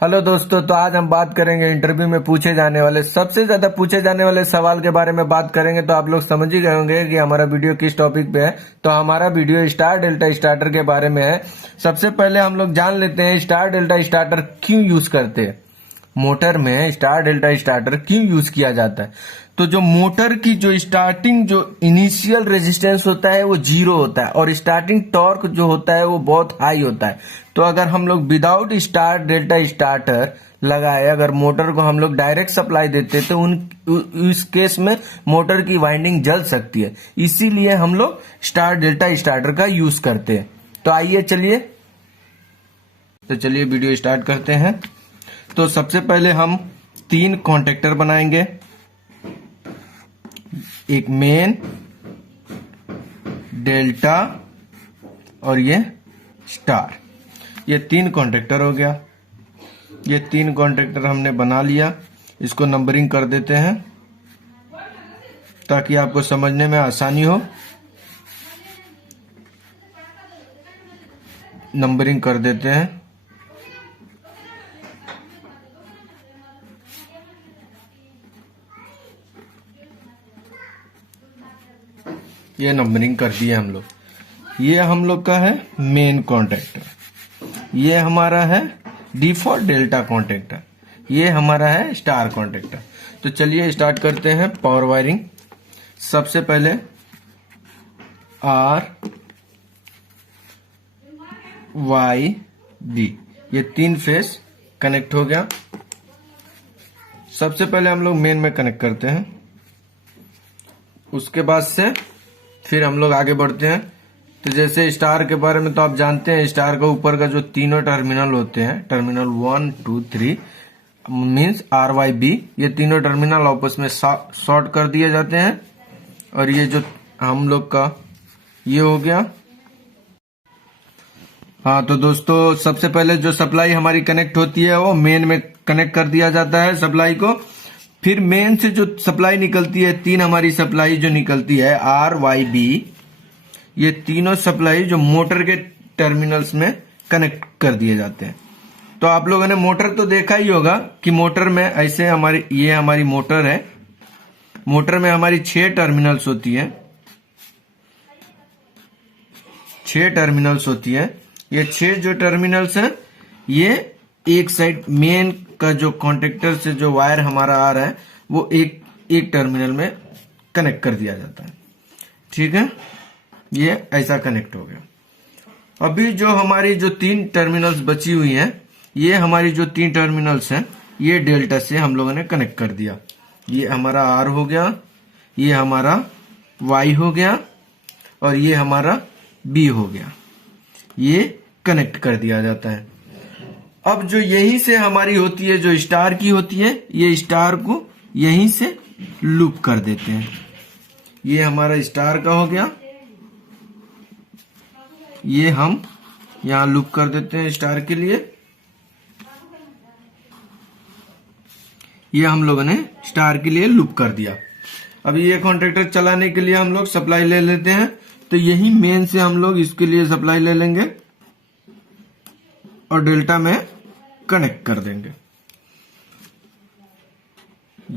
Hello दोस्तों, तो आज हम बात करेंगे इंटरव्यू में पूछे जाने वाले सबसे ज्यादा पूछे जाने वाले सवाल के बारे में बात करेंगे। तो आप लोग समझ ही गए होंगे कि हमारा वीडियो किस टॉपिक पे है। तो हमारा वीडियो स्टार डेल्टा स्टार्टर के बारे में है। सबसे पहले हम लोग जान लेते हैं स्टार डेल्टा स्टार्टर क्यों यूज करते हैं। मोटर में स्टार डेल्टा स्टार्टर क्यों यूज किया जाता है। तो जो मोटर की जो स्टार्टिंग जो इनिशियल रेजिस्टेंस होता है वो जीरो होता है और स्टार्टिंग टॉर्क जो होता है वो बहुत हाई होता है। तो अगर हम लोग विदाउट स्टार डेल्टा स्टार्टर लगाए, अगर मोटर को हम लोग डायरेक्ट सप्लाई देते तो उस केस में मोटर की वाइंडिंग जल सकती है। इसीलिए हम लोग स्टार डेल्टा स्टार्टर का यूज करते हैं। तो आइए चलिए वीडियो स्टार्ट करते हैं। तो सबसे पहले हम 3 कॉन्टेक्टर बनाएंगे, एक मेन, डेल्टा और ये स्टार। ये 3 कॉन्टेक्टर हो गया। ये 3 कॉन्टेक्टर हमने बना लिया। इसको नंबरिंग कर देते हैं ताकि आपको समझने में आसानी हो। नंबरिंग कर देते हैं। ये नंबरिंग कर दिए हम लोग। ये हम लोग का है मेन कॉन्टेक्टर, ये हमारा है डिफॉल्ट डेल्टा कॉन्टेक्टर, ये हमारा है स्टार कॉन्टेक्टर। तो चलिए स्टार्ट करते हैं पावर वायरिंग। सबसे पहले आर वाई बी, ये 3 फेस कनेक्ट हो गया। सबसे पहले हम लोग मेन में कनेक्ट करते हैं, उसके बाद से फिर हम लोग आगे बढ़ते हैं। तो जैसे स्टार के बारे में तो आप जानते हैं, स्टार का ऊपर का जो तीनों टर्मिनल होते हैं, terminal 1 2 3 means R Y B, ये तीनों टर्मिनल आपस में शॉर्ट कर दिए जाते हैं। और ये जो हम लोग का ये हो गया। हाँ, तो दोस्तों सबसे पहले जो सप्लाई हमारी कनेक्ट होती है वो मेन में कनेक्ट कर दिया जाता है सप्लाई को। फिर मेन से जो सप्लाई निकलती है, 3 हमारी सप्लाई जो निकलती है आर वाई बी, ये तीनों सप्लाई जो मोटर के टर्मिनल्स में कनेक्ट कर दिए जाते हैं। तो आप लोगों ने मोटर तो देखा ही होगा कि मोटर में ऐसे ये हमारी मोटर है। मोटर में हमारी 6 टर्मिनल्स होती है, 6 टर्मिनल्स होती है। ये 6 जो टर्मिनल्स हैं, ये एक साइड मेन का जो कॉन्टेक्टर से जो वायर हमारा आ रहा है वो एक टर्मिनल में कनेक्ट कर दिया जाता है। ठीक है, ये ऐसा कनेक्ट हो गया। अभी जो हमारी जो 3 टर्मिनल्स बची हुई हैं, ये हमारी जो 3 टर्मिनल्स हैं, ये डेल्टा से हम लोगों ने कनेक्ट कर दिया। ये हमारा आर हो गया, ये हमारा वाई हो गया और ये हमारा बी हो गया। ये कनेक्ट कर दिया जाता है। अब जो यहीं से हमारी होती है, जो स्टार की होती है, ये स्टार को यहीं से लूप कर देते हैं। ये हमारा स्टार का हो गया, ये हम यहां लूप कर देते हैं स्टार के लिए। ये हम लोगों ने स्टार के लिए लूप कर दिया। अब ये कॉन्ट्रैक्टर चलाने के लिए हम लोग सप्लाई ले लेते हैं। तो यही मेन से हम लोग इसके लिए सप्लाई ले लेंगे और डेल्टा में कनेक्ट कर देंगे।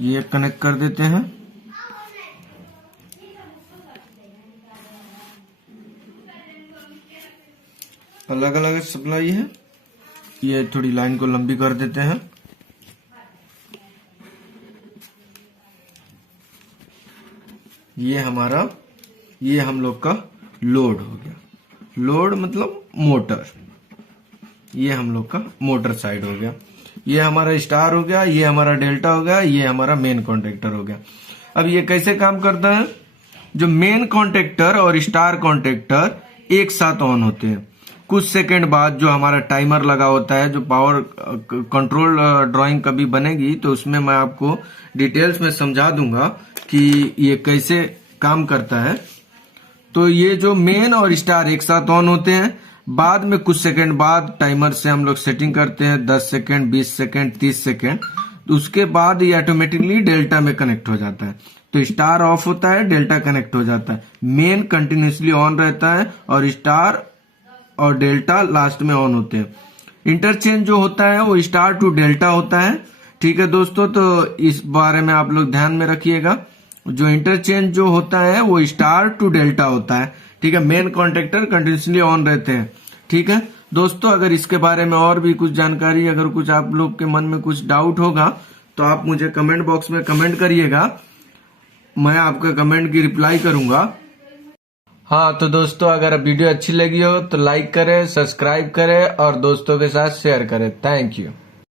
ये कनेक्ट कर देते हैं। अलग अलग सप्लाई है, ये थोड़ी लाइन को लंबी कर देते हैं। ये हम लोग का लोड हो गया। लोड मतलब मोटर, ये हम लोग का मोटर साइड हो गया। ये हमारा स्टार हो गया, ये हमारा डेल्टा हो गया, ये हमारा मेन कॉन्टेक्टर हो गया। अब ये कैसे काम करता है, जो मेन कॉन्टेक्टर और स्टार कॉन्टेक्टर एक साथ ऑन होते हैं। कुछ सेकंड बाद जो हमारा टाइमर लगा होता है, जो पावर कंट्रोल ड्राइंग कभी बनेगी तो उसमें मैं आपको डिटेल्स में समझा दूंगा कि ये कैसे काम करता है। तो ये जो मेन और स्टार एक साथ ऑन होते हैं, बाद में कुछ सेकंड बाद टाइमर से हम लोग सेटिंग करते हैं 10 सेकंड, 20 सेकंड, 30 सेकंड। तो उसके बाद ये ऑटोमेटिकली डेल्टा में कनेक्ट हो जाता है। तो स्टार ऑफ होता है, डेल्टा कनेक्ट हो जाता है। मेन कंटिन्यूसली ऑन रहता है और स्टार और डेल्टा लास्ट में ऑन होते हैं। इंटरचेंज जो होता है वो स्टार टू डेल्टा होता है। ठीक है दोस्तों, तो इस बारे में आप लोग ध्यान में रखिएगा। जो इंटरचेंज जो होता है वो स्टार टू डेल्टा होता है। ठीक है, मेन कॉन्टेक्टर कंटिन्यूसली ऑन रहते हैं। ठीक है दोस्तों, अगर इसके बारे में और भी कुछ जानकारी, अगर कुछ आप लोग के मन में कुछ डाउट होगा तो आप मुझे कमेंट बॉक्स में कमेंट करिएगा, मैं आपका कमेंट की रिप्लाई करूंगा। हाँ तो दोस्तों, अगर वीडियो अच्छी लगी हो तो लाइक करें, सब्सक्राइब करें और दोस्तों के साथ शेयर करें। Thank you.